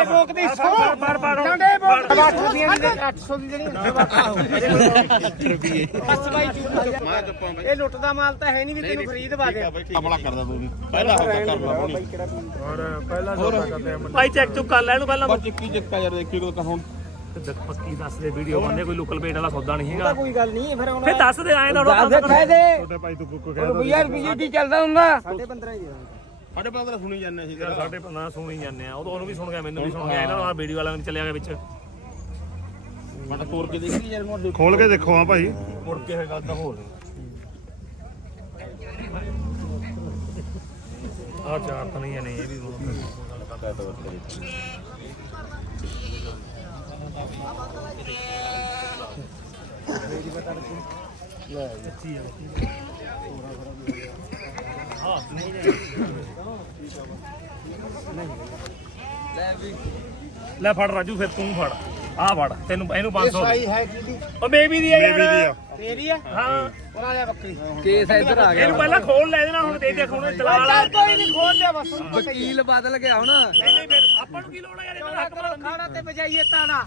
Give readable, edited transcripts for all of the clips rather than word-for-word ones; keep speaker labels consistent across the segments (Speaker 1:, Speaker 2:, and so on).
Speaker 1: ਬੋਕਦੀ ਸੋ ਡੰਡੇ ਬੋਕਦੀ 8 ਰੁਪਏ ਦੀ 800 ਦੀ ਜਿਹੜੀ ਬਸ ਬਾਈ ਇਹ ਲੁੱਟ ਦਾ ਮਾਲ ਤਾਂ ਹੈ ਨਹੀਂ ਵੀ ਤੈਨੂੰ ਖਰੀਦ ਪਾ ਦੇ
Speaker 2: ਅਮਲਾ ਕਰਦਾ ਤੂੰ ਵੀ ਪਹਿਲਾਂ ਕਰ ਲਾ
Speaker 3: ਹੋਰ ਪਹਿਲਾਂ ਸੌਦਾ ਕਰਦੇ ਆ ਭਾਈ ਚੈੱਕ ਚੁੱਕ ਕਰ ਲੈ ਇਹਨੂੰ ਪਹਿਲਾਂ
Speaker 2: ਚਿੱਕੀ ਚੱਕਾ ਯਾਰ ਦੇਖੀ ਕੋ ਹੁਣ
Speaker 3: ਪੱਕੀ ਦੱਸ ਦੇ ਵੀਡੀਓ ਬਣਦੇ ਕੋਈ ਲੋਕਲ ਪੇਟ ਵਾਲਾ ਸੌਦਾ ਨਹੀਂ ਹੈਗਾ
Speaker 1: ਕੋਈ ਗੱਲ ਨਹੀਂ ਫਿਰ ਹੁਣ
Speaker 3: ਫੇ ਦੱਸ ਦੇ ਆਏ ਨਾ
Speaker 1: ਕਹਿ ਦੇ
Speaker 3: ਛੋਟੇ ਭਾਈ ਤੂੰ ਕੁੱਕੂ ਕਹਿ ਦੋ
Speaker 1: ਯਾਰ ਬੀਜੀਟੀ ਚੱਲਦਾ ਹੁੰਦਾ 15.5 ਹੀ
Speaker 2: ਸਾਡੇ ਪਾਸ ਸੁਣੀ ਜਾਂਦੇ ਸੀ
Speaker 3: ਯਾਰ ਸਾਡੇ 15 ਸੁਣੀ ਜਾਂਦੇ ਆ ਉਹਨੂੰ ਵੀ ਸੁਣ ਗਿਆ ਮੈਨੂੰ ਵੀ ਸੁਣ ਗਿਆ ਇਹਨਾਂ ਨਾਲ ਵੀਡੀਓ ਵਾਲਾ ਵੀ ਚੱਲਿਆ ਗਿਆ ਵਿੱਚ
Speaker 2: ਮਟ ਤੋੜ ਕੇ ਦੇਖੀ ਯਾਰ ਮੋਢੇ
Speaker 3: ਖੋਲ ਕੇ ਦੇਖੋ ਆ ਭਾਈ ਮੁੜ ਕੇ ਇਹ ਗੱਲ ਤਾਂ ਹੋਰ ਆ ਚਾਰ ਤਾਂ ਨਹੀਂ ਇਹ ਵੀ ਲੈ ਫੜ ਰਾਜੂ ਫਿਰ ਤੂੰ ਫੜ ਆ ਫੜ ਤੈਨੂੰ ਇਹਨੂੰ 500
Speaker 1: ਸਾਈ ਹੈ ਕਿਹਦੀ
Speaker 3: ਉਹ ਬੇਬੀ ਦੀ ਆ ਯਾਰ
Speaker 1: ਤੇਰੀ ਆ
Speaker 3: ਹਾਂ
Speaker 1: ਉਹਨਾਂ ਦਾ ਬੱਕਰੀ
Speaker 4: ਕੇਸ ਇੱਧਰ ਆ ਗਿਆ
Speaker 3: ਇਹਨੂੰ ਪਹਿਲਾਂ ਖੋਲ ਲੈ ਦੇਣਾ ਹੁਣ ਦੇ ਦੇਖ ਹੁਣ ਦਲਾਲ
Speaker 1: ਚੱਲ ਕੋਈ ਨਹੀਂ ਖੋਲ ਲਿਆ ਬਸ
Speaker 4: ਵਕੀਲ ਬਦਲ ਗਿਆ ਹੁਣ
Speaker 3: ਨਹੀਂ ਨਹੀਂ ਫਿਰ ਆਪਾਂ ਨੂੰ ਕੀ ਲੋੜ ਆ ਯਾਰ ਇਹਨਾਂ ਦਾ ਹੱਕ ਬਣਦਾ
Speaker 1: ਖਾੜਾ ਤੇ ਵਜਾਈਏ ਤਾੜਾ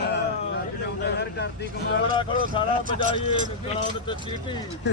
Speaker 2: ਖੜੋ ਸਾਲਾ ਬਜਾਈਏ ਗਲਾਉਂਡ ਤੇ ਚੀਟੀ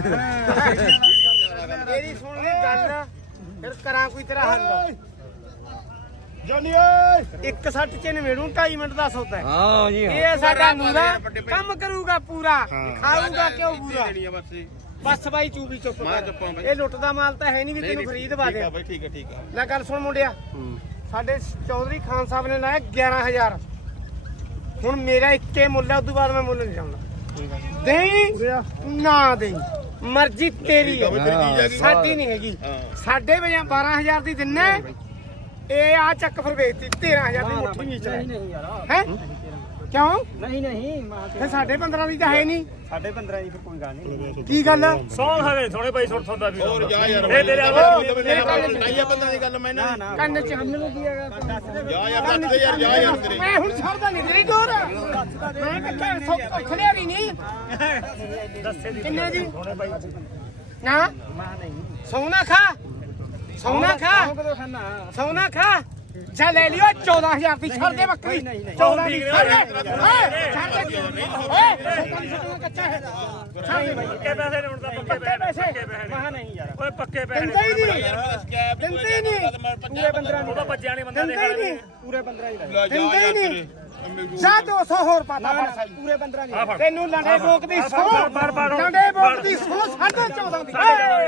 Speaker 1: ਮੇਰੀ ਸੁਣ ਲਈ ਗੱਲ ਫਿਰ ਕਰਾਂ ਕੋਈ ਤੇਰਾ ਹੱਲ
Speaker 2: ਜਾਨੀ ਓਏ
Speaker 1: 160 ਚ ਨਵੇੜੂ 2.5 ਮਿੰਟ ਦਾ ਸੌਦਾ ਹੈ
Speaker 4: ਹਾਂ ਜੀ
Speaker 1: ਇਹ ਸਾਡਾ ਮੂਰਾ ਕੰਮ ਕਰੂਗਾ ਪੂਰਾ ਖਾਊਗਾ ਕਿਉਂ ਪੂਰਾ ਬਸ ਬਾਈ ਚੂਬੀ ਚੁੱਪ ਕਰ ਇਹ ਲੁੱਟ ਦਾ ਮਾਲ ਤਾਂ ਹੈ ਨਹੀਂ ਵੀ ਤੈਨੂੰ ਖਰੀਦ ਪਾ ਦੇ
Speaker 2: ਬਾਈ ਠੀਕ ਹੈ
Speaker 1: ਲੈ ਗੱਲ ਸੁਣ ਮੁੰਡਿਆ ਸਾਡੇ ਚੌਧਰੀ ਖਾਨ ਸਾਹਿਬ ਨੇ ਲਾਇਆ 11000 ਹੁਣ ਮੇਰਾ ਇੱਕੇ ਮੁੱਲ ਹੈ ਉਦੋਂ ਬਾਅਦ ਮੈਂ ਮੁੱਲ ਨਹੀਂ ਲਾਉਂਦਾ ਦੇਈ ਨਾ ਦੇਈ ਮਰਜ਼ੀ ਤੇਰੀ ਹੈ ਸਾਡੀ ਨਹੀਂ ਹੈਗੀ ਸਾਡੇ ਵਜੇ 12000 ਦੀ ਦਿੰਨੇ ਇਹ ਆ ਚੱਕ ਫਿਰ ਵੇਚਤੀ 13000 ਦੀ ਮੁੱਠੀ ਨਹੀਂ ਚਲਾਈ
Speaker 4: ਨਹੀਂ ਯਾਰ
Speaker 1: ਹੈ ਕਿਉਂ
Speaker 4: ਨਹੀਂ
Speaker 1: ਫਿਰ ਸਾਡੇ 15 ਦੀ ਤਾਂ ਹੈ ਨਹੀਂ
Speaker 4: ਸਾਡੇ 15 ਦੀ ਫਿਰ ਕੋਈ ਗੱਲ ਨਹੀਂ
Speaker 1: ਕੀ ਗੱਲ
Speaker 3: ਸੌਂ ਖਾਵੇ ਥੋੜੇ ਭਾਈ ਸੁਣ ਥੋੜਾ ਵੀ
Speaker 2: ਹੋਰ ਜਾ ਯਾਰ
Speaker 3: ਇਹ ਤੇਰੇ
Speaker 2: ਨਹੀਂ ਆ ਬੰਦਾ ਦੀ ਗੱਲ ਮੈਂ ਨਾ
Speaker 1: ਕੰਨ ਚ ਹੰਨ ਕੀ ਹੈਗਾ
Speaker 2: ਜਾ ਯਾਰ ਦੱਸ ਦੇ ਯਾਰ ਜਾ ਯਾਰ ਤੇਰੇ
Speaker 1: ਮੈਂ ਹੁਣ ਛੱਡਦਾ ਨਹੀਂ ਤੇਰੀ ਦੂਰ ਮੈਂ ਕਿੱਥੇ ਖੜਿਆਰੀ ਨਹੀਂ
Speaker 3: ਦੱਸੇ ਦੀ
Speaker 1: ਕਿੰਨੇ ਦੀ
Speaker 3: ਥੋੜੇ ਭਾਈ
Speaker 1: ਨਾ ਸੋਨਾ ਖਾ ਸੋਨਾ ਖਾ ਸੋਨਾ ਖਾ ਜਾ ਲੈ ਲਿਓ 14000 ਦੀ ਛੱਡ ਦੇ ਬੱਕਰੀ 14 ਦੀ ਛੱਡ ਦੇ ਛੱਡ ਦੇ ਓਏ ਕੱਚਾ ਹੈ ਛੱਡ ਦੇ
Speaker 3: ਪੱਕੇ ਪੈਸੇ ਨੇ ਹੁਣ ਤਾਂ ਪੱਕੇ ਪੈਸੇ
Speaker 1: ਮਹਾ ਨਹੀਂ ਯਾਰ
Speaker 3: ਓਏ ਪੱਕੇ ਪੈਸੇ
Speaker 1: ਦਿੰਦੇ ਹੀ ਨਹੀਂ ਦਿੰਦੇ ਹੀ ਨਹੀਂ ਪੂਰੇ 15
Speaker 3: ਉਹਦਾ ਬੱਚਿਆਂ ਨੇ ਬੰਦਾ
Speaker 1: ਦਿੰਦੇ ਹੀ ਨਹੀਂ ਪੂਰੇ 15 ਹੀ ਦਿੰਦੇ ਹੀ ਨਹੀਂ ਜਾ 200 ਹੋਰ ਪਾਤਾ ਫੜ ਪੂਰੇ 15 ਨਹੀਂ ਤੈਨੂੰ ਲੰਡੇ ਬੋਕਦੀ ਸੋ ਲੰਡੇ ਬੋਕਦੀ ਸੋ 14.5 ਦੀ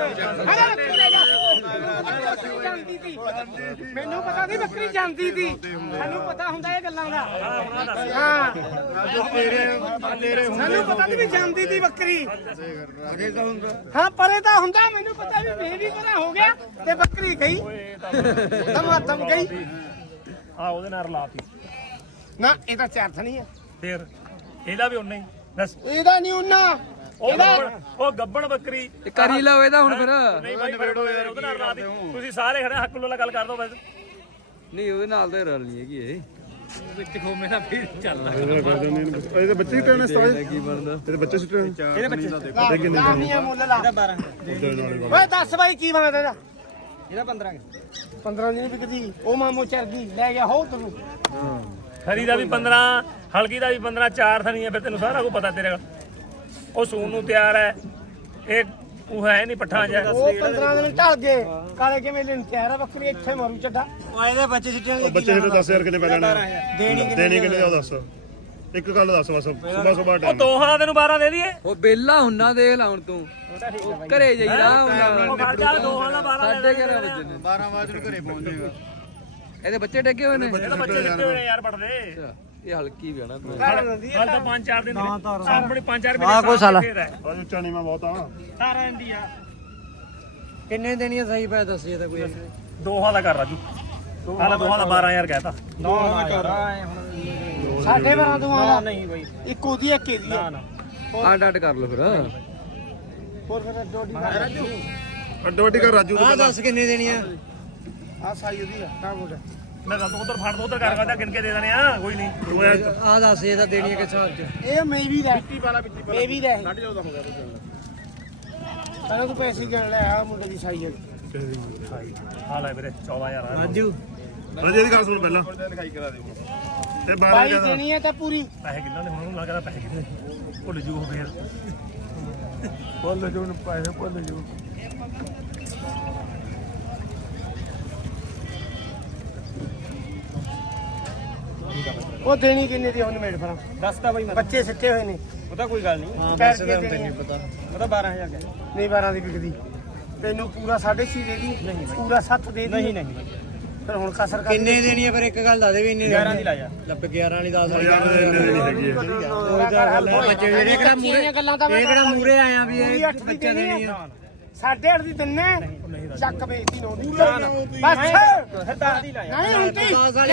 Speaker 1: ਜਾਂਦੀ ਸੀ ਮੈਨੂੰ ਪਤਾ ਨਹੀਂ ਬੱਕਰੀ ਜਾਂਦੀ ਸੀ ਸਾਨੂੰ ਪਤਾ ਹੁੰਦਾ ਇਹ ਗੱਲਾਂ ਦਾ ਹਾਂ ਸਾਨੂੰ ਪਤਾ ਨਹੀਂ ਵੀ ਜਾਂਦੀ ਸੀ ਬੱਕਰੀ ਹਾਂ ਪਰੇ ਤਾਂ ਹੁੰਦਾ ਮੈਨੂੰ ਪਤਾ ਵੀ ਮੈਂ ਵੀ ਪਰੇ ਹੋ ਗਿਆ ਤੇ ਬੱਕਰੀ ਗਈ ਧਮਾਧਮ ਗਈ
Speaker 3: ਆ ਉਹਦੇ ਨਾਲ ਲਾਤੀ
Speaker 1: ਨਾ ਇਹਦਾ ਚਾਰਥ ਨਹੀਂ ਹੈ
Speaker 3: ਫੇਰ ਇਹਦਾ ਵੀ ਉਨਾ ਹੀ ਦੱਸ
Speaker 1: ਇਹਦਾ ਨਹੀਂ ਉਹਨਾਂ
Speaker 3: ਉਹ ਗੱਬਣ ਬੱਕਰੀ
Speaker 4: ਕਰੀ ਲਓ ਇਹਦਾ ਹੁਣ ਫਿਰ
Speaker 3: ਨਹੀਂ ਭਾਈ ਉਹਦੇ ਨਾਲ ਲਾਤੀ ਤੁਸੀਂ ਸਾਰੇ ਖੜੇ ਹੱਕ ਨਾਲ ਗੱਲ ਕਰ ਦੋ ਬਸ
Speaker 4: ਨਹੀਂ ਉਹਦੇ ਨਾਲ ਤਾਂ ਰਲ ਨਹੀਂ ਹੈਗੀ ਇਹ ਵਿੱਚ ਖੋਮੇ ਨਾਲ ਫਿਰ ਚੱਲਦਾ
Speaker 3: ਇਹਦੇ ਬੱਚੇ ਹੀ ਟਰਨੇ ਸਟਾਈਲ
Speaker 4: ਕੀ ਬਣਦਾ
Speaker 3: ਇਹਦੇ ਬੱਚੇ ਸਿੱਟੇ
Speaker 1: ਇਹਦੇ ਬੱਚੇ ਲਾਨੀਆਂ ਮੁੱਲ ਲਾ 12 ਓਏ ਦੱਸ ਬਾਈ ਕੀ ਬਣਦਾ ਇਹਦਾ
Speaker 4: ਇਹਦਾ 15
Speaker 1: 15 ਦੀ ਨਹੀਂ ਵਿਕਦੀ ਉਹ ਮਾਮੂ ਚਰਦੀ ਲੈ ਗਿਆ ਹੋ ਤੈਨੂੰ
Speaker 3: ਖਰੀ ਦਾ ਵੀ 15 ਹਲਕੀ ਦਾ ਵੀ 15 ਚਾਰ ਥਣੀ ਹੈ ਫਿਰ ਤੈਨੂੰ ਸਾਰਾ ਕੁਝ ਪਤਾ ਤੇਰੇ ਉਹ ਸੂਨ ਨੂੰ ਤਿਆਰ ਹੈ ਇਹ ਉਹ ਹੈ ਨਹੀਂ ਪੱਠਾ ਜਾ
Speaker 1: ਉਹ 15 ਦਿਨ ਢਲ ਗਏ ਕਾਲੇ ਕਿਵੇਂ ਲੈਣ ਤਿਆਰ ਆ ਬੱਕਰੀ ਇੱਥੇ ਮਾਰੂ ਚੱਡਾ
Speaker 4: ਉਹ ਇਹਦੇ ਬੱਚੇ ਸਿੱਟਣ
Speaker 3: ਉਹ ਬੱਚੇ ਸਿੱਟੇ 10000 ਕਿੰਨੇ ਪੈ ਜਾਣੇ ਦੇਣੀ ਕਿੰਨੇ ਉਹ ਦੱਸ ਇੱਕ ਗੱਲ ਦੱਸ ਬਸ ਸੁਬਾ ਉਹ ਦੋਹਾਂ ਤੈਨੂੰ 12 ਦੇ ਦਈਏ
Speaker 4: ਉਹ ਬੇਲਾ ਹੁੰਨਾ ਦੇਖ ਲਾ ਹੁਣ ਤੂੰ ਘਰੇ ਜਾਈਦਾ
Speaker 3: ਉਹ ਫੜ ਜਾ ਦੋਹਾਂ ਦਾ 12
Speaker 4: ਸਾਡੇ ਘਰੇ ਵਜੇ ਨੇ
Speaker 2: 12 ਵਜੇ ਨੂੰ ਘਰੇ ਪਹੁੰਚ ਜਾਏਗਾ
Speaker 4: ਇਹਦੇ ਬੱਚੇ ਡੱਗੇ ਹੋਏ ਨੇ
Speaker 3: ਇਹਦਾ ਬੱਚੇ ਦਿੱਤੇ ਹੋਏ ਨੇ ਯਾਰ ਪੜਦੇ
Speaker 4: ਇਹ ਹਲਕੀ ਵੀ ਆ ਨਾ
Speaker 3: ਗੱਲ ਤਾਂ 5-4 ਦਿਨ ਆਪਣੀ 5-4 ਮਹੀਨੇ ਕੋਈ ਸਾਲ ਉਹ ਚਾਣੀ ਮੈਂ ਬਹੁਤ ਆ ਸਾਰਾ ਇੰਦੀ ਆ
Speaker 4: ਕਿੰਨੇ ਦੇਣੀ ਸਹੀ ਪੈ ਦੱਸੀ ਤਾਂ ਕੋਈ
Speaker 3: ਦੋਹਾਂ ਦਾ ਕਰ ਰਾਜੂ ਹਾਲਾ ਦੋਹਾਂ ਦਾ 12000 ਕਹਿਤਾ
Speaker 1: ਸਾਡੇ 12 ਦੂਆਂ ਦਾ ਨਹੀਂ ਬਾਈ ਇੱਕ ਉਹਦੀ ਇੱਕ ਇਹਦੀ ਨਾ ਨਾ
Speaker 4: ਅੱਡ ਅੱਡ ਕਰ ਲਓ ਫਿਰ
Speaker 1: ਹੋਰ ਫਿਰ ਡੋਡੀ ਰਾਜੂ
Speaker 3: ਅੱਡੋ ਕਰ ਰਾਜੂ
Speaker 4: ਆ ਦੱਸ ਕਿੰਨੇ ਦੇਣੀ ਆ
Speaker 1: ਆ ਸਾਈ ਉਹਦੀ ਆ ਕਾ ਬੋਲ
Speaker 3: ਮੈਂ ਤਾਂ ਉਧਰ ਫੜ ਦੋ ਉਧਰ ਕਰ ਕਹਿੰਦਾ ਗਿਣ ਕੇ ਦੇ ਦੇਣੇ ਆ ਕੋਈ ਨਹੀਂ
Speaker 4: ਆ ਦੱਸ ਇਹਦਾ ਦੇਣੀ ਕਿਸ ਹਿਸਾਬ ਚ
Speaker 1: ਇਹ ਮੇਵੀ ਦਾ ਮੇਵੀ ਦਾ 14.5 ਹੋ ਗਿਆ ਪਹਿਲਾਂ ਤੂੰ ਪੈਸੇ ਗਿਣ ਲੈ ਆ ਮੁੰਡੇ ਦੀ ਸਾਈ ਹੈ
Speaker 3: ਹਾਂ ਲੈ ਵੀਰੇ 14000
Speaker 4: ਰਾਜੂ
Speaker 2: ਰਜੇ ਦੀ ਗੱਲ ਸੁਣ ਪਹਿਲਾਂ
Speaker 4: ਲਿਖਾਈ ਕਰਾ ਦੇ
Speaker 2: ਇਹ 12
Speaker 1: ਬਾਈ
Speaker 2: ਜਿਆਦਾ
Speaker 1: ਦੇਣੀ ਹੈ ਤਾਂ ਪੂਰੀ
Speaker 3: ਪੈਸੇ ਕਿੰਨਾ ਨੇ ਹੁਣ ਉਹਨੂੰ ਲੱਗਦਾ ਪੈਸੇ ਕਿੰਨੇ ਭੁੱਲ ਜੂ ਫੇਰ
Speaker 2: ਭੁੱਲ ਜੂ ਨੂੰ ਪੈਸੇ ਭੁੱਲ ਜੂ
Speaker 1: ਉਹ ਦੇਣੀ ਕਿੰਨੇ ਦੀ ਉਹਨੇ ਮੇਡ ਫਰਾਂ
Speaker 4: ਦੱਸਤਾ ਬਾਈ ਮੈਂ
Speaker 1: ਬੱਚੇ ਸੱਚੇ ਹੋਏ ਨੇ
Speaker 4: ਉਹਦਾ ਕੋਈ ਗੱਲ ਨਹੀਂ
Speaker 1: ਹਾਂ ਪੈਸੇ ਦਾ ਨਹੀਂ ਪਤਾ
Speaker 4: ਉਹਦਾ 12000 ਕਹਿੰਦਾ
Speaker 1: ਨਹੀਂ 12 ਦੀ ਵਿਕਦੀ ਤੈਨੂੰ ਪੂਰਾ 6.5 ਦੇ ਦੀ ਪੂਰਾ 7 ਦੇ ਦੀ
Speaker 4: ਨਹੀਂ ਨਹੀਂ
Speaker 1: ਫਿਰ ਹੁਣ ਕਸਰ ਕਰ
Speaker 5: ਕਿੰਨੇ ਦੇਣੀ ਹੈ? ਪਰ ਇੱਕ ਗੱਲ ਦੱਸ ਦੇ ਵੀ ਇੰਨੇ
Speaker 4: 11 ਦੀ ਲਾ ਜਾ
Speaker 5: ਲੱਭ 11 ਵਾਲੀ 10 ਵਾਲੀ
Speaker 2: ਯਾਰ ਇੰਨੇ ਦੀ ਹੈਗੀ ਹੈ
Speaker 5: ਬੱਚੇ ਜਿਹੜੇ ਕਿਹੜਾ ਮੂਰੇ
Speaker 1: ਗੱਲਾਂ ਤਾਂ
Speaker 5: ਇਹ ਕਿਹੜਾ ਮੂਰੇ ਆਇਆ ਵੀ
Speaker 1: ਪੂਰੀ
Speaker 5: ਇਹ
Speaker 1: 8 ਦੀ
Speaker 5: ਬੱਚੇ
Speaker 1: ਦੇਣੀ
Speaker 5: ਦੇਣੀ
Speaker 1: ਆ
Speaker 5: ਆ
Speaker 1: 8.5 ਦੀ ਦਿੰਨੇ ਚੱਕ ਵੇਚਦੀ ਨੋ ਦੀ ਬਸ
Speaker 4: ਫਿਰ 10 ਦੀ ਲਾ ਜਾ
Speaker 1: ਨਹੀਂ ਹੁੰਦੀ
Speaker 5: 10 ਵਾਲੀ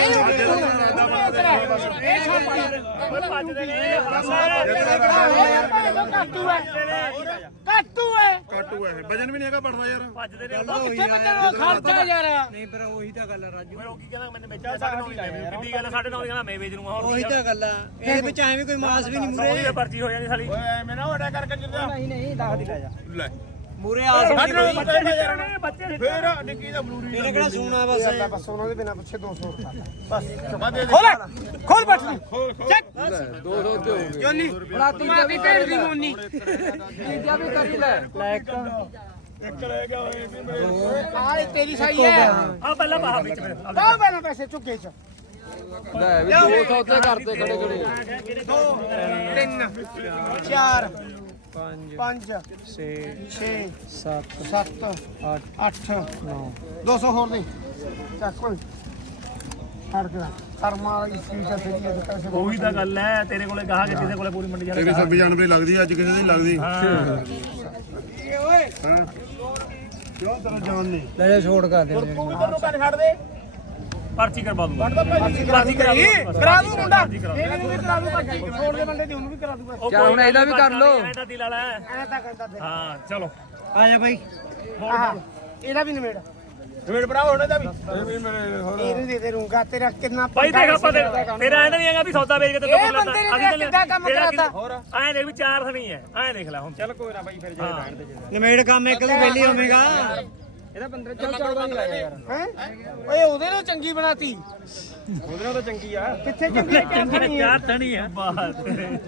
Speaker 1: ਕਾਟੂ ਹੈ
Speaker 2: ਕਾਟੂ ਹੈ ਵਜਨ ਵੀ ਨਹੀਂ ਹੈਗਾ ਪੜਦਾ ਯਾਰ
Speaker 3: ਭੱਜਦੇ ਨੇ
Speaker 1: ਉਹ ਕਿੱਥੇ ਬੱਚਾ ਖਰਚਾ ਯਾਰ
Speaker 5: ਨਹੀਂ ਪਰ ਉਹੀ ਤਾਂ ਗੱਲ ਆ ਰਾਜੂ
Speaker 3: ਉਹ ਕੀ ਕਹਿੰਦਾ ਮੈਨੇ ਵੇਚਿਆ 9.5 ਕਿੱਡੀ ਗੱਲ 9.5 ਕਹਿੰਦਾ ਮੈਂ ਵੇਚ ਲੂੰਗਾ
Speaker 5: ਉਹੀ ਤਾਂ ਗੱਲ ਆ ਇਹਦੇ ਵਿੱਚ ਐਵੇਂ ਕੋਈ ਮਾਸ ਵੀ ਨਹੀਂ
Speaker 3: ਸੌ ਦੀ
Speaker 5: ਮੂਰੇ
Speaker 3: ਪਰਚੀ ਹੋ ਜਾਣੀ ਸਾਲੀ
Speaker 2: ਓਏ ਮੈਂ ਨਾ ਵੱਡਾ ਕਰਕੇ ਜਿੱਦਾਂ
Speaker 4: ਨਹੀਂ ਨਹੀਂ 10 ਦੀ ਲਾ ਜਾ
Speaker 2: ਲੈ
Speaker 5: ਮੂਰੇ ਆਸ ਵੀ ਨਹੀਂ
Speaker 3: ਬੱਚੇ
Speaker 2: ਫੇਰ ਨਿੱਕੀ ਦਾ ਬਲੂਰੀ
Speaker 5: ਇਹਨੇ ਕਿਹੜਾ ਸੋਨਾ ਬਸ
Speaker 1: ਯਾਰ ਬਸ ਉਹਨਾਂ ਦੇ ਬਿਨਾ ਪੁੱਛੇ 200 ਬਸ
Speaker 2: ਦੇ
Speaker 1: ਖੋਲ ਬੈਠੀ ਚੱਕ
Speaker 4: 200 ਤੇ ਹੋ ਗਏ
Speaker 1: ਜੋਨੀ ਤੂੰ ਵੀ ਭੇੜ ਦੀ ਮੋਨੀ
Speaker 4: ਤੀਜਾ ਵੀ ਕਰੀ ਲੈ
Speaker 5: ਲਾਇਕ
Speaker 2: ਇੱਕ ਲੈ ਗਿਆ ਓਏ ਵੀ ਮੇਰੇ
Speaker 1: ਆਹ ਤੇਰੀ ਸਹੀ ਹੈ
Speaker 3: ਆ ਪਹਿਲਾਂ ਬਾਹਰ ਵਿੱਚ ਫਿਰ
Speaker 1: ਤਾਂ ਪਹਿਲਾਂ ਪੈਸੇ ਚੁੱਕੇ ਚ
Speaker 4: ਲੈ ਵੀ 200 ਤੇ ਕਰਤੇ ਖੜੇ ਖੜੇ
Speaker 1: 2 3 4 5
Speaker 5: 6
Speaker 1: 6
Speaker 5: 7
Speaker 1: 7 8 9 200 ਹੋਰ ਦੇ ਚੱਕ ਕੋਈ ਛੱਡ ਕੇ ਕਰਮਾ ਵਾਲੀ ਚੀਜ਼ ਆ ਤੇਰੀ ਇਹ ਪੈਸੇ
Speaker 3: ਉਹੀ ਤਾਂ ਗੱਲ ਹੈ ਤੇਰੇ ਕੋਲੇ ਗਾਹ ਕੇ ਕਿਸੇ ਕੋਲੇ ਪੂਰੀ ਮੰਡੀ
Speaker 2: ਤੇਰੀ
Speaker 3: ਜਾਣਾ
Speaker 2: 26 ਜਨਵਰੀ ਲੱਗਦੀ ਅੱਜ ਕਿਸੇ ਦੀ ਨੀ ਲੱਗਦੀ
Speaker 3: ਹਾਂ
Speaker 1: ਓਏ
Speaker 2: ਹਾਂ ਕਿਉਂ ਤੇਰਾ ਜਾਨ ਨਹੀਂ
Speaker 5: ਲੈ ਜਾ ਛੋੜ ਕਰ ਦੇ
Speaker 1: ਤੂੰ ਵੀ ਤੈਨੂੰ ਪੈਸੇ ਛੱਡ ਦੇ
Speaker 3: ਪਰਚੀ ਕਰਵਾ ਦੂੰਗਾ
Speaker 1: ਪਰਚੀ ਕਰਾ ਦੂ ਮੁੰਡਾ
Speaker 3: ਪਰਚੀ ਕਰਾ ਦੂੰ।
Speaker 1: ਇਹਨੂੰ ਵੀ ਕਰਾ ਦੂ ਪਰਚੀ ਛੋੜ ਦੇ ਬੰਦੇ ਦੀ ਉਹਨੂੰ ਵੀ ਕਰਾ ਦੂਗਾ
Speaker 3: ਉਹ
Speaker 4: ਚੱਲ ਹੁਣ ਇਹਦਾ ਵੀ ਕਰ ਲਓ।
Speaker 3: ਐਂ ਦਿਲ ਵਾਲਾ ਹੈ।
Speaker 1: ਐ ਤਾਂ ਕਹਿੰਦਾ ਫਿਰ
Speaker 3: ਹਾਂ ਚਲੋ
Speaker 5: ਆ ਜਾ ਬਾਈ
Speaker 1: ਆਹ ਇਹਦਾ ਵੀ ਨਿਮੇੜ
Speaker 2: ਰੇਟ ਭਰਾ ਹੋਣੇ ਦਾ ਵੀ ਇਹ ਵੀ ਮੇਰੇ ਹੋਰ
Speaker 1: ਇਹਨੂੰ ਦੇ ਦੇ ਰੂੰਗਾ ਤੇਰਾ ਕਿੰਨਾ
Speaker 3: ਭਾਈ ਦੇਖ ਆਪਾਂ ਤੇਰਾ ਐਂ ਤਾਂ ਨਹੀਂ ਹੈਗਾ ਵੀ ਸੌਦਾ ਵੇਚ ਕੇ ਤੇ
Speaker 1: ਇਹ ਬੰਦੇ ਨੇ ਤੇਰਾ ਕਿੱਦਾਂ ਕੰਮ ਕਰਾਤਾ
Speaker 3: ਐਂ ਦੇਖ ਵੀ ਚਾਰ ਥਣੀ ਹੈ ਐਂ ਦੇਖ ਲੈ ਹੁਣ
Speaker 4: ਚੱਲ ਕੋਈ ਨਾ ਬਾਈ ਫਿਰ ਜੇ ਬੈਠ ਦੇ
Speaker 5: ਨਵੇੜ ਕੰਮ ਇੱਕ ਵੀ ਵੇਲੀ ਹੋਵੇਗਾ
Speaker 4: ਇਹਦਾ 15 ਚੱਲ 14 ਦੀ ਲਾ ਜਾ ਯਾਰ
Speaker 1: ਹੈ ਓਏ ਉਹਦੇ ਨਾਲ ਚੰਗੀ ਬਣਾਤੀ
Speaker 4: ਉਹਦੇ ਨਾਲ ਤਾਂ ਚੰਗੀ ਆ
Speaker 1: ਕਿੱਥੇ ਚੰਗੀ ਕਿਆ ਖਣੀ ਹੈ
Speaker 3: ਚਾਰ ਥਣੀ ਹੈ ਬਾਤ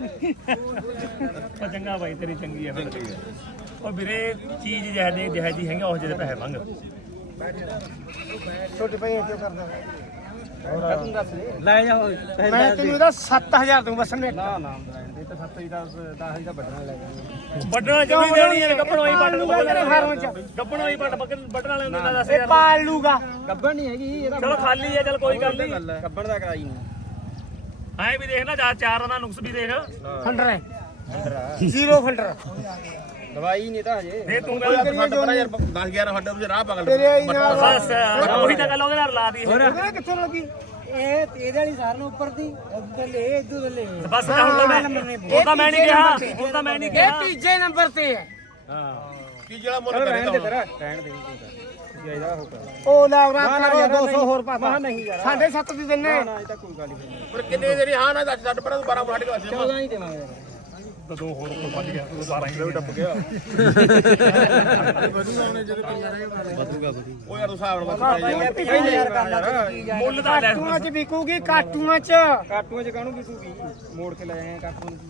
Speaker 3: ਉਹ ਚੰਗਾ ਭਾਈ ਤੇਰੀ ਚੰਗੀ ਹੈ ਫਿਰ ਉਹ ਵੀਰੇ ਚੀਜ਼ ਜਿਹੀ ਹੈਗੀ ਉਹ ਜਿਹਦੇ ਪੈਸੇ ਮੰਗ
Speaker 1: ਛੋਟੇ ਭਾਈ ਕਿਉਂ ਕਰਦਾ
Speaker 4: ਤੂੰ ਦੱਸ ਦੇ
Speaker 5: ਲੈ ਜਾ
Speaker 1: ਮੈਂ ਤੈਨੂੰ ਇਹਦਾ 7000 ਦੂੰ ਬਸ ਨੇ
Speaker 4: ਨਾ ਨਾ ਇਹ ਤਾਂ 7 ਦੀ 10 ਦੀ ਤਾਂ ਵੱਢਣਾ ਲੈ ਜਾਵਾਂਗੇ
Speaker 3: ਵੱਡਣਾ ਜਿਵੇਂ ਦੇਣੀ ਹੈ ਗੱਪਣ ਹੋਈ ਪੱਟ
Speaker 1: ਲੂਗਾ ਤੇਰੇ ਫਾਰਮ ਚ
Speaker 3: ਗੱਪਣ ਹੋਈ ਪੱਟ ਵੱਡਣ ਵਾਲੇ ਹੁੰਦੇ ਦਾ 10
Speaker 1: ਇਹ ਪਾਲ ਲੂਗਾ
Speaker 4: ਗੱਬਣ ਨਹੀਂ ਹੈਗੀ ਇਹਦਾ
Speaker 3: ਚਲੋ ਖਾਲੀ ਹੈ ਚਲ ਕੋਈ ਗੱਲ ਨਹੀਂ
Speaker 4: ਗੱਬਣ ਦਾ ਕਰਾਈ ਨਹੀਂ
Speaker 3: ਐਂ ਵੀ ਦੇਖ ਨਾ ਜਾ ਚਾਰਾਂ ਦਾ ਨੁਕਸ ਵੀ ਦੇਖ
Speaker 1: ਫੰਡਰ ਹੈ ਜ਼ੀਰੋ ਫੰਡਰ
Speaker 4: ਦਵਾਈ ਨਹੀਂ ਤਾਂ ਹਜੇ
Speaker 3: ਫੇਰ ਤੂੰ
Speaker 2: ਯਾਰ
Speaker 3: ਗੱਲ
Speaker 2: 10 11 ਫੱਟੇ ਤੁਸੀਂ ਰਾਹ ਪਾਗਲ
Speaker 1: ਤੇਰੇ ਆਈ ਨਾਲ
Speaker 3: ਬਸ ਉਹੀ ਤਾਂ ਗੱਲ ਉਹਦੇ ਨਾਲ ਲਾ ਦੀ
Speaker 1: ਉਹਦੇ ਕਿੱਥੇ ਲੱਗੀ
Speaker 5: ਇਹ ਇਹਦੇ ਵਾਲੀ ਸਾਰਿਆਂ ਨੂੰ ਉੱਪਰ ਦੀ ਇੱਧਰ ਲੈ ਇੱਧਰ ਲੈ
Speaker 3: ਬਸ ਹੁਣ ਤਾਂ ਮੈਂ ਨਹੀਂ ਕਿਹਾ ਹੁਣ ਤਾਂ ਮੈਂ ਨਹੀਂ
Speaker 1: ਇਹ
Speaker 3: ਕਿਹਾ
Speaker 1: ਤੀਜੇ ਨੰਬਰ ਤੇ ਹੈ
Speaker 2: ਕੀ ਜਿਹੜਾ ਮੁੱਲ
Speaker 4: ਚਲ
Speaker 2: ਕਰੇ
Speaker 4: ਰਹਿਣ ਦੇ ਤੇਰਾ ਰਹਿਣ ਦੇ ਕੋਈ ਇਹਦਾ ਹੋ ਕਰ
Speaker 1: ਉਹ ਲੈ ਉਹਨਾਂ ਕਰੋ 200 ਹੋਰ ਪਾ
Speaker 4: ਮਹਾ ਨਹੀਂ ਯਾਰ
Speaker 1: 7.5 ਦੀ ਦਿੰਨੇ
Speaker 4: ਨਾ ਇਹ ਤਾਂ ਕੋਈ ਗੱਲ ਨਹੀਂ
Speaker 2: ਪਰ ਕਿੰਨੇ ਦੇਰੀ ਹਾਂ ਨਾ ਦੱਸ ਛੱਡ ਪਰ 12 ਫੱਟ ਕੇ
Speaker 4: 14 ਹੀ ਦੇਵਾਂਗੇ ਯਾਰ
Speaker 3: ਤਾਂ ਦੋ ਹੋਰ ਉੱਪਰ ਵੱਜ ਗਿਆ 12 ਹੀ
Speaker 2: ਟੱਪ ਗਿਆ ਉਹ ਯਾਰ ਤੂੰ ਹਿਸਾਬ ਨਾਲ
Speaker 3: ਮੁੱਲ ਤਾਂ ਲੈ
Speaker 1: ਕਾਟੂਆਂ ਚ ਵਿਕੂਗੀ ਕਾਟੂਆਂ ਚ
Speaker 4: ਕਾਟੂਆਂ ਚ ਕਾਹਨੂੰ ਵਿਕੂਗੀ ਮੋੜ ਕੇ ਲੈ ਆਏ ਕਾਟੂਆਂ ਨੂੰ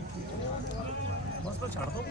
Speaker 3: ਬਸ ਛੱਡ ਦੋ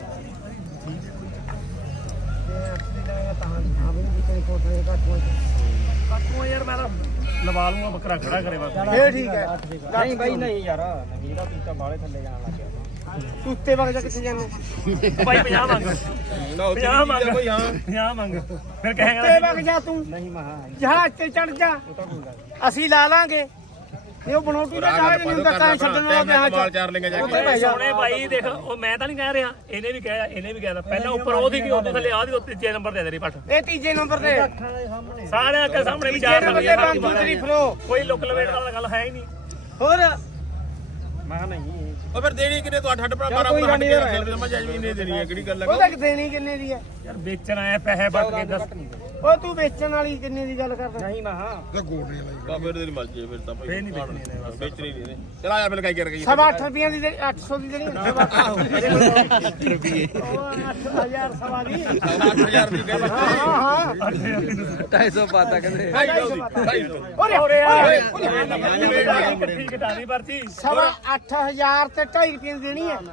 Speaker 3: ਕਾਟੂ ਯਾਰ ਮੈਂ ਤਾਂ ਲਵਾ ਲੂੰਗਾ ਬੱਕਰਾ ਖੜਾ ਕਰੇ ਬਸ
Speaker 1: ਇਹ ਠੀਕ ਹੈ
Speaker 4: ਨਹੀਂ ਬਾਈ ਨਹੀਂ ਯਾਰ ਨਹੀਂ ਇਹਦਾ ਤੂੰ ਤਾਂ ਬਾਲੇ ਥੱਲੇ ਜਾਣ ਲੱਗ ਗਿਆ
Speaker 1: ਉੱਤੇ ਵਗ ਜਾ ਕਿੱਥੇ ਜਾਣੇ
Speaker 3: ਭਾਈ 50 ਮੰਗ 50 ਮੰਗ
Speaker 2: ਕੋਈ ਹਾਂ
Speaker 3: 50 ਮੰਗ ਫਿਰ
Speaker 1: ਉੱਤੇ
Speaker 3: ਕਹੇਗਾ
Speaker 1: ਵਗ ਜਾ ਤੂੰ
Speaker 4: ਨਹੀਂ ਮਹਾ
Speaker 1: ਜਹਾਜ਼ ਤੇ ਚੜ ਜਾ
Speaker 4: ਉਹ ਤਾਂ ਕੋਈ ਗੱਲ
Speaker 1: ਅਸੀਂ ਲਾ ਲਾਂਗੇ ਇਹ ਉਹ ਬਣੋਟੀ ਦਾ ਜਹਾਜ਼ ਨਹੀਂ ਹੁੰਦਾ ਤਾਂ ਛੱਡਣ ਵਾਲਾ ਵਿਆਹ
Speaker 2: ਮਾਲ
Speaker 1: ਚ
Speaker 2: ਚਾਰ ਲੈਂਗੇ ਜਾ
Speaker 1: ਉੱਥੇ
Speaker 2: ਕੇ
Speaker 1: ਬਹਿ ਜਾ
Speaker 3: ਸੋਹਣੇ ਭਾਈ ਦੇਖ ਉਹ ਮੈਂ ਤਾਂ ਨਹੀਂ ਕਹਿ ਰਿਹਾ ਇਹਨੇ ਵੀ ਕਿਹਾ ਪਹਿਲਾਂ ਉੱਪਰ ਉਹਦੀ ਕੀ ਉਦੋਂ ਥੱਲੇ ਆਹ ਦੀ ਤੀਜੇ ਨੰਬਰ ਤੇ ਤੇਰੀ ਪੱਠ
Speaker 1: ਇਹ ਤੀਜੇ ਨੰਬਰ ਤੇ
Speaker 3: ਸਾਰਿਆਂ ਅੱਗੇ ਸਾਹਮਣੇ
Speaker 1: ਤੀਜੇ
Speaker 3: ਵਿਚਾਰ
Speaker 1: ਨੰਬਰ ਤੇ ਬੰਦੂ ਤੇਰੀ ਫਰੋ
Speaker 3: ਕੋਈ ਲੁੱਕ ਲਵੇਟ ਵਾਲਾ ਗੱਲ ਹੈ ਹੀ ਨਹੀਂ
Speaker 1: ਹੋਰ
Speaker 4: ਮਹਾ ਨਹੀਂ
Speaker 2: ਉਹ ਫਿਰ ਦੇਣੀ ਕਿੰਨੇ ਤੂੰ 8 ਪਰ 12 ਫੱਟ ਕੇ ਸਮਝ ਆ ਜੀ ਨਹੀਂ ਦੇਣੀ ਹੈ ਕਿਹੜੀ ਗੱਲ ਹੈ
Speaker 1: ਉਹਦਾ ਦੇਣੀ ਕਿੰਨੇ ਦੀ ਹੈ
Speaker 3: ਯਾਰ ਵੇਚਣ ਆਇਆ ਪੈਸੇ ਵੱਟ ਕੇ ਦੱਸ
Speaker 4: ਘੱਟ ਨਹੀਂ
Speaker 1: ਓਏ ਤੂੰ ਵੇਚਣ ਵਾਲੀ ਕਿੰਨੇ ਦੀ ਗੱਲ ਕਰਦਾ ਨਹੀਂ ਮਹਾ
Speaker 2: ਬਾਬੇ ਦੇ ਮਰਜੀ ਫਿਰ ਤਾਂ ਭਾਈ
Speaker 3: ਫੇਰ ਨਹੀਂ ਵੇਚਣੀ
Speaker 2: ਵੇਚਣੀ ਨਹੀਂ ਚਲ ਆਇਆ ਬਿਲ ਕਾਈ ਕਰ ਗਈ
Speaker 1: 8.5 ਰੁਪਈਆਂ ਦੀ 800 ਦੀ ਦੇਣੀ 8 ਰੁਪਏ 8000 ਸਵਾ ਦੀ
Speaker 2: 8000 ਦੀ ਗੱਲ
Speaker 1: ਹਾਂ ਹਾਂ
Speaker 4: 250 ਪਾਤਾ ਕਹਿੰਦੇ
Speaker 2: 250
Speaker 1: ਓਰੇ
Speaker 3: ਓਰੇ
Speaker 1: ਓਰੇ
Speaker 3: ਠੀਕ ਘਟਾਣੀ ਪਰਚੀ
Speaker 1: ਸਵਾ 8000 ਤੇ 2.5 ਰੁਪਏ ਦੀ ਦੇਣੀ ਹੈ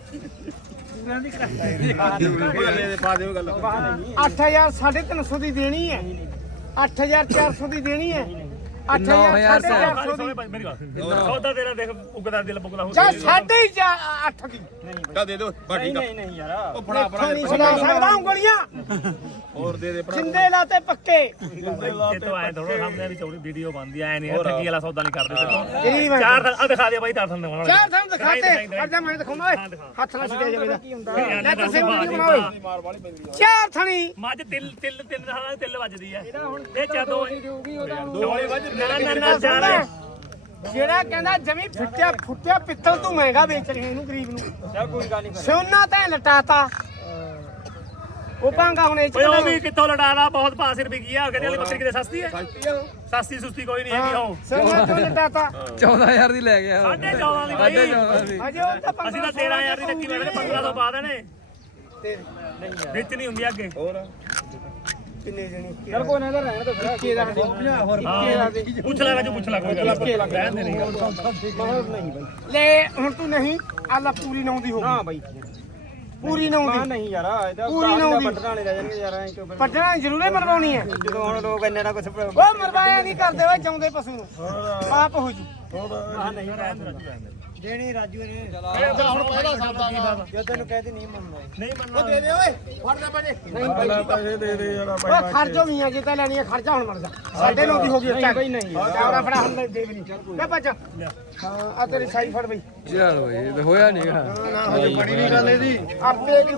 Speaker 2: ਦੇ ਪਾ ਦਿਓ ਗੱਲ
Speaker 1: 8000 350 ਦੀ ਦੇਣੀ ਹੈ 8400 ਦੀ ਦੇਣੀ ਹੈ 8400 ਦੀ
Speaker 3: ਮੇਰੀ ਗੱਲ ਸੌਦਾ ਤੇਰਾ ਦੇਖ ਉਗਦਾ ਦਿਲ ਬੁਗਦਾ ਹੋ
Speaker 1: ਜਾਂ 8.5 ਦੀ
Speaker 2: ਚੱਲ ਦੇ ਦਿਓ ਬਾ ਠੀਕ ਆ
Speaker 5: ਨਹੀਂ ਯਾਰ
Speaker 2: ਉਹ ਫੜਾ ਫੜਾ
Speaker 1: ਨਹੀਂ ਸੁਣਾ ਸਕਦਾ ਉਂਗਲੀਆਂ
Speaker 2: ਹੋਰ ਦੇ ਦੇ ਫੜਾ
Speaker 1: ਜਿੰਦੇ ਲਾਤੇ ਪੱਕੇ
Speaker 3: ਇਹ ਤੋਂ ਆਏ ਥੋੜਾ ਸਾਹਮਣੇ ਦੀ ਚੌੜੀ ਵੀਡੀਓ ਬਣਦੀ ਐ ਨਹੀਂ ਠੱਗੀ ਵਾਲਾ ਸੌਦਾ ਨਹੀਂ ਕਰਦੇ ਤੇ ਤੋਂ
Speaker 1: ਕਿਹੜੀ ਮੈਂ
Speaker 3: ਚਾਰ ਆ ਦਿਖਾ ਦੇ ਬਾਈ ਤਾਰ ਸੰਦੇ ਹੋਣਾ
Speaker 1: ਚਾਰ ਸਾਨੂੰ ਦਿਖਾਤੇ ਖਰਜਾ ਮੈਂ ਦਿਖਾਉਂਦਾ ਓਏ ਹੱਥ ਨਾਲ ਛੱਡਿਆ ਜਾਵੇਗਾ ਲੈ ਤੁਸੀਂ ਵੀਡੀਓ ਬਣਾਓ ਚਾਰ ਥਣੀ
Speaker 3: ਮੱਝ ਤਿਲ ਹਾਂ ਤਿਲ ਵੱਜਦੀ ਐ ਇਹ ਚਾਦੋ
Speaker 2: ਦੋਲੇ ਵੱਜ
Speaker 3: ਨਾ ਚਾਰ ਐ।
Speaker 1: ਜਿਹੜਾ ਕਹਿੰਦਾ ਜਮੀ ਫੁੱਟਿਆ ਪਿੱਤਲ ਤੂੰ ਮਹਿੰਗਾ ਵੇਚ ਰਿਹਾ ਇਹਨੂੰ ਗਰੀਬ ਨੂੰ
Speaker 5: ਚੱਲ ਕੋਈ ਗੱਲ ਨਹੀਂ
Speaker 1: ਸੋਨਾ ਤਾਂ ਲਟਾਤਾ ਉਹ ਭਾਂਗਾ ਹੁਣ ਇਹ ਚ
Speaker 3: ਓਏ ਉਹ ਵੀ ਕਿੱਥੋਂ ਲੜਾਲਾ ਬਹੁਤ ਪਾਸ ਰੁਪਏ ਕੀ ਆ ਕਹਿੰਦੇ ਵਾਲੀ ਬੱਕਰੀ ਕਿਤੇ ਸਸਤੀ ਐ ਸਸਤੀ ਸੁਸਤੀ ਕੋਈ ਨਹੀਂ ਹੈਗੀ ਉਹ
Speaker 1: ਸੋਨਾ ਤੋਂ ਲਟਾਤਾ
Speaker 4: 14000 ਦੀ ਲੈ ਗਿਆ
Speaker 3: 14.5 ਦੀ ਬਾਈ
Speaker 4: 14.5 ਦੀ
Speaker 1: ਅਜੇ ਉਹ ਤਾਂ
Speaker 3: ਅਸੀਂ ਤਾਂ 13000 ਦੀ ਰੱਖੀ ਬੈਠੇ 1500 ਪਾ ਦੇਣੇ ਵਿੱਚ ਨਹੀਂ ਹੁੰਦੀ ਅੱਗੇ
Speaker 2: ਹੋਰ
Speaker 1: ਕਿੰਨੇ ਜਣੀ
Speaker 5: ਚੱਲ ਕੋਈ ਨਾ ਰਹਿਣ ਦੋ ਫਿਰ
Speaker 1: ਇੱਕੇ ਦਾ ਹੋਰ ਇੱਕੇ ਦਾ ਦੇ
Speaker 3: ਪੁੱਛ ਲੈ ਰਾਜੂ ਪੁੱਛ ਲੈ ਕੋਈ ਗੱਲ ਰਹਿਣ ਦੇ ਨਹੀਂ ਗੱਲ
Speaker 5: ਬਹੁਤ ਨਹੀਂ ਬਾਈ
Speaker 1: ਲੈ ਹੁਣ ਤੂੰ ਨਹੀਂ ਆਲਾ ਪੂਰੀ 9 ਦੀ ਹੋ
Speaker 5: ਹਾਂ ਬਾਈ
Speaker 1: ਪੂਰੀ 9
Speaker 5: ਹਾਂ
Speaker 1: ਦੀ
Speaker 5: ਨਹੀਂ ਯਾਰ ਇਹਦਾ
Speaker 1: ਪੂਰੀ ਨੌਂ ਦੀ।
Speaker 5: ਪੱਟਣਾ ਨਹੀਂ ਰਹਿ ਜਾਣਗੇ ਯਾਰ ਐਂ ਕਿਉਂ
Speaker 1: ਪੱਟਣਾ ਜ਼ਰੂਰੇ ਮਰਵਾਉਣੀ ਹੈ
Speaker 5: ਜਦੋਂ ਹੁਣ ਲੋਕ ਇੰਨੇ ਨਾ ਕੁਝ
Speaker 1: ਉਹ ਮਰਵਾਇਆ ਨਹੀਂ ਕਰਦੇ ਓਏ ਚਾਉਂਦੇ ਪਸ਼ੂ ਨੂੰ ਆਪ ਹੋ ਜੂ
Speaker 5: ਨਹੀਂ ਦੇਣੀ ਰਾਜੂ ਨੇ
Speaker 2: ਹੁਣ ਪਹਿਲਾ ਸੌਦਾ
Speaker 5: ਜੇ ਤੈਨੂੰ ਕਹਿਦੀ ਨਹੀਂ ਮੰਨਣਾ
Speaker 3: ਨਹੀਂ
Speaker 2: ਉਹ
Speaker 3: ਮੰਨਣਾ
Speaker 2: ਦੇ ਦੇ ਓਏ ਫੜ ਲੈ ਬਾਜੇ
Speaker 1: ਨਹੀਂ
Speaker 2: ਪੈਸੇ ਦੇ ਦੇ ਯਾਰ
Speaker 1: ਓਏ ਖਰਚੋ ਵੀ ਆ ਜੇ ਤਾਂ ਲੈਣੀ ਹੈ ਖਰਚਾ ਹੁਣ ਮਰ ਜਾ ਸਾਡੇ 9 ਦੀ ਹੋ ਗਈ
Speaker 5: ਬਈ ਨਹੀਂ
Speaker 1: ਕੈਮਰਾ ਫੜਾ ਹੁਣ ਦੇ ਵੀ ਨਹੀਂ ਲੈ ਭੱਜ ਹਾਂ ਆ ਤੇਰੀ ਸਾਈ ਫੜ ਬਈ
Speaker 4: ਚੱਲ ਓਏ ਇਹ ਤਾਂ ਹੋਇਆ ਨਹੀਂਗਾ
Speaker 2: ਬੜੀ ਨਹੀਂ ਗੱਲ ਇਹਦੀ
Speaker 1: ਆਪੇ ਦੀ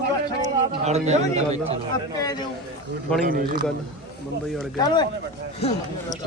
Speaker 1: ਆਪੇ ਦੀ
Speaker 2: ਬਣੀ ਨਹੀਂ ਜੀ ਗੱਲ ਬੰਦਾ ਹੀ ਅੜ
Speaker 1: ਚੱਲ ਓਏ